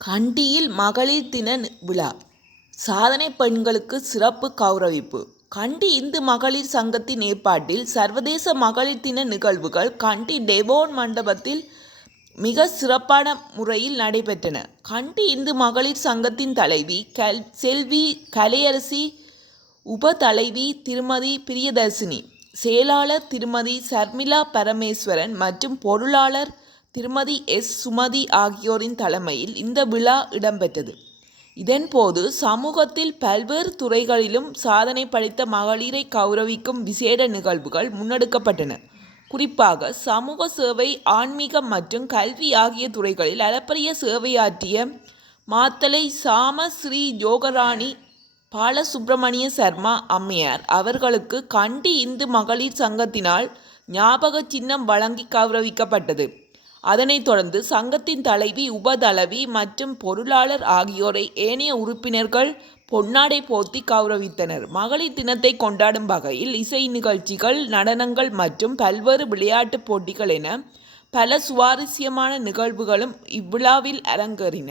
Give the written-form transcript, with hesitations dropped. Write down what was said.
கண்டியில் மகளிர் தின விழா சாதனை பெண்களுக்கு சிறப்பு கௌரவிப்பு. கண்டி இந்து மகளிர் சங்கத்தின் ஏற்பாட்டில் சர்வதேச மகளிர் தின நிகழ்வுகள் கண்டி டெவோன் மண்டபத்தில் மிக சிறப்பான முறையில் நடைபெற்றன. கண்டி இந்து மகளிர் சங்கத்தின் தலைவி செல்வி கலையரசி, உப தலைவி திருமதி பிரியதர்சினி, செயலாளர் திருமதி சர்மிளா பரமேஸ்வரன் மற்றும் பொருளாளர் திருமதி சுமதி ஆகியோரின் தலைமையில் இந்த விழா இடம்பெற்றது. இதன்போது சமூகத்தில் பல்வேறு துறைகளிலும் சாதனை படைத்த மகளிரை கௌரவிக்கும் விசேட நிகழ்வுகள் முன்னெடுக்கப்பட்டன. குறிப்பாக சமூக சேவை, ஆன்மீகம் மற்றும் கல்வி ஆகிய துறைகளில் அளப்பரிய சேவையாற்றிய மாத்தளை சாம ஸ்ரீ யோகராணி பாலசுப்பிரமணிய சர்மா அம்மையார் அவர்களுக்கு கண்டி இந்து மகளிர் சங்கத்தினால் ஞாபக சின்னம் வழங்கி கௌரவிக்கப்பட்டது. அதனைத் தொடர்ந்து சங்கத்தின் தலைவி, உபதலைவி மற்றும் பொருளாளர் ஆகியோரை ஏனைய உறுப்பினர்கள் பொன்னாடை போர்த்தி கௌரவித்தனர். மகளிர் தினத்தை கொண்டாடும் வகையில் இசை நிகழ்ச்சிகள், நடனங்கள் மற்றும் பல்வேறு விளையாட்டுப் போட்டிகள் என பல சுவாரஸ்யமான நிகழ்வுகளும் இவ்விழாவில் அரங்கேறின.